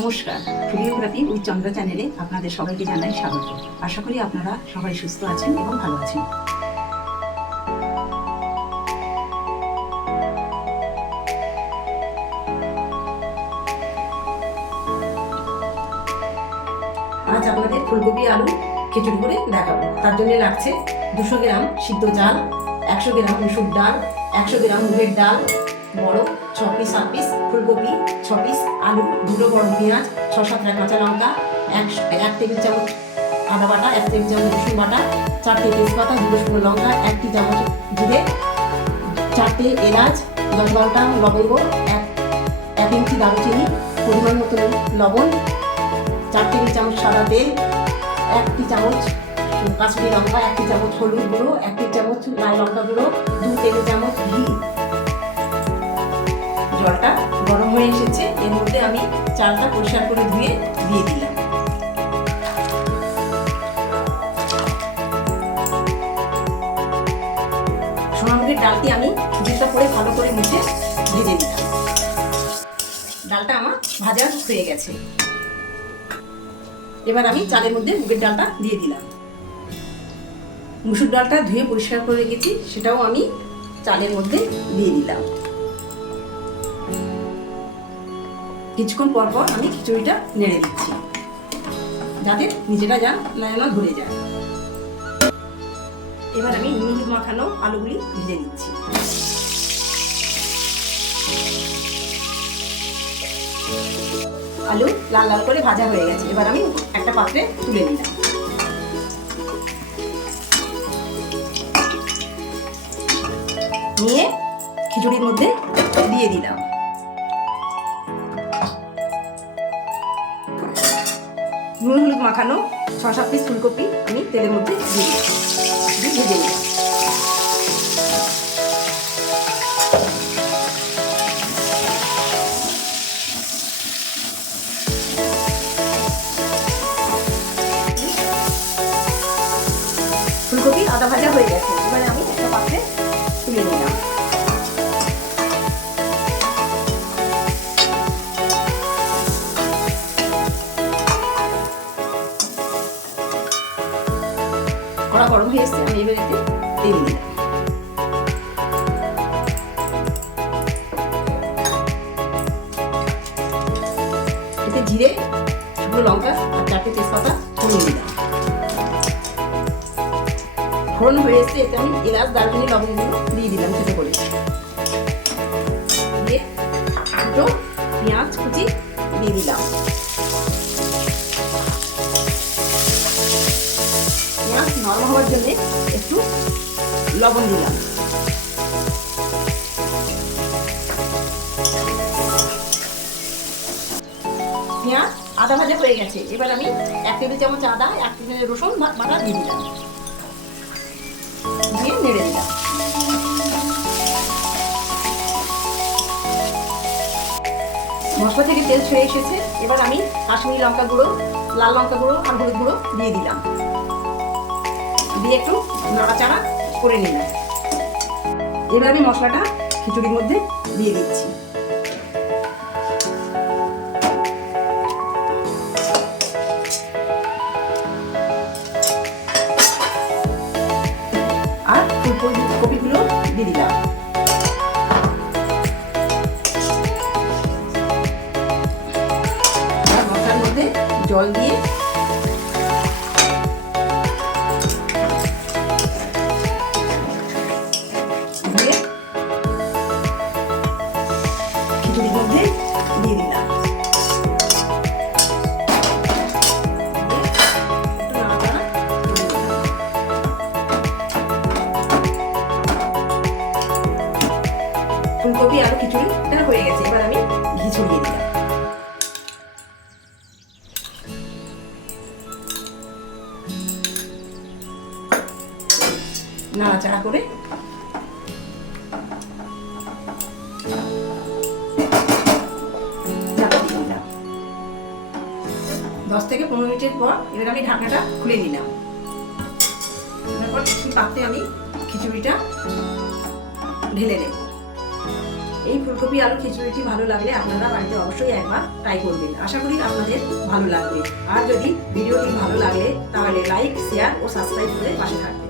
নমস্কার। ফিলিওগ্রাফি উইথ চন্দ্র চ্যানেলে আপনাদের সবাইকে জানাই স্বাগত। আশা করি আপনারা সবাই সুস্থ আছেন এবং ভালো আছেন। আজ আপনাদের ফুলকপি আলু খিচুড়ি করে দেখাবো। তার জন্য লাগছে দুশো গ্রাম সিদ্ধ চাল, একশো গ্রাম মুসুর ডাল, একশো গ্রাম মুগের ডাল বড় ছ পিস সাত পিস ফুলকপি ছ পিস আলু, দুটো বড় পেঁয়াজ, ছ সাতটা কাঁচা লঙ্কা, এক এক টেবিল চামচ আদা বাটা, এক টেবিল চামচ রসুন বাটা, চারটে তেজপাতা, দুটো শুকনো লঙ্কা, একটি চামচ জিরে, চারটে এলাচ, দশ বারোটা লবঙ্গ, এক এক ইঞ্চি দারুচিনি, পরিমাণ মতো লবণ, চার টেবিল চামচ সাদা তেল, একটি চামচ কাশ্মীরি লঙ্কা, একটি চামচ হলুদ গুঁড়ো, একটি চামচ লাল লঙ্কা গুঁড়ো, দু টেবিল চামচ হয়ে এসেছে। এর মধ্যে আমি চালটা পরিষ্কার করে ধুয়ে দিয়ে দিলাম। সোনামুখের ডালটি আমি জুতা করে ভালো করে মুছে ভেজে দিলাম ডালটা আমার ভাজা হয়ে গেছে। এবার আমি চালের মধ্যে মুগের ডালটা দিয়ে দিলাম। মুসুর ডালটা ধুয়ে পরিষ্কার করে রেখেছি, সেটাও আমি চালের মধ্যে দিয়ে দিলাম। কিছুক্ষণ পর পর আমি খিচুড়িটা নেড়ে দিচ্ছি। যাতে নিচেটা যান না যেন ধরে যায়। এবার আমি নুন মাখানো আলুগুলি ভেজে নিচ্ছি। আলু লাল লাল করে ভাজা হয়ে গেছে। এবার আমি একটা পাত্রে তুলে নিলাম। নিয়ে খিচুড়ির মধ্যে দিয়ে দিলাম। নুন হলুদ মাখানো ছ সাত পিস ফুলকপি আমি তেলের মধ্যে দিয়ে দিই ভেজে নিলাম কড়া গরম হয়ে এসছে, আমি এবার এতে তেল দিলাম এতে জিরে, শুকনো লঙ্কা আর চারটে তেজপাতা ফোড়ন দিলাম। ফোড়ন হয়ে এসছে, এতে আমি এলাচ, দারচিনি লবঙ্গগুলো দিয়ে দিলাম খেতে করে দিয়ে দুটো পেঁয়াজ কুচি দিয়ে দিলাম। হওয়ার জন্য একটু লবণ দিলাম। পেঁয়াজ আদা ভাজা হয়ে গেছে। এবার আমি এক টেবিল চামচ আদা, এক টেবিল রসুন বাটা দিয়ে দিলাম। দিয়ে নেড়ে দিলাম। মশলা থেকে তেল ছেড়ে এসেছে। এবার আমি কাশ্মীরি লঙ্কা গুঁড়ো, লাল লঙ্কা গুঁড়ো, আর হলুদ গুঁড়ো দিয়ে দিলাম। দিয়ে একটু নাড়াচাড়া করে নিলাম। এবার আমি মশলাটা খিচুড়ির মধ্যে দিয়ে দিচ্ছি। আর কপিগুলো দিয়ে দিলাম। জল দিয়ে দিয়ে। ফুলকপি আর খিচুড়ি এটা হয়ে গেছে এবার আমি ঘি ছড়িয়ে দিলাম নাড়াচাড়া করে থেকে পনেরো মিনিটের পর এবার আমি ঢাকাটা খুলে নিলাম। পাত্রে আমি খিচুড়িটা ঢেলে নেব। এই ফুলকপি, আলু, খিচুড়িটি ভালো লাগলে আপনারা বাড়িতে অবশ্যই একবার ট্রাই করবেন। আশা করি আপনাদের ভালো লাগবে। আর যদি ভিডিওটি ভালো লাগলে তাহলে লাইক শেয়ার ও সাবস্ক্রাইব করে পাশে থাকবেন।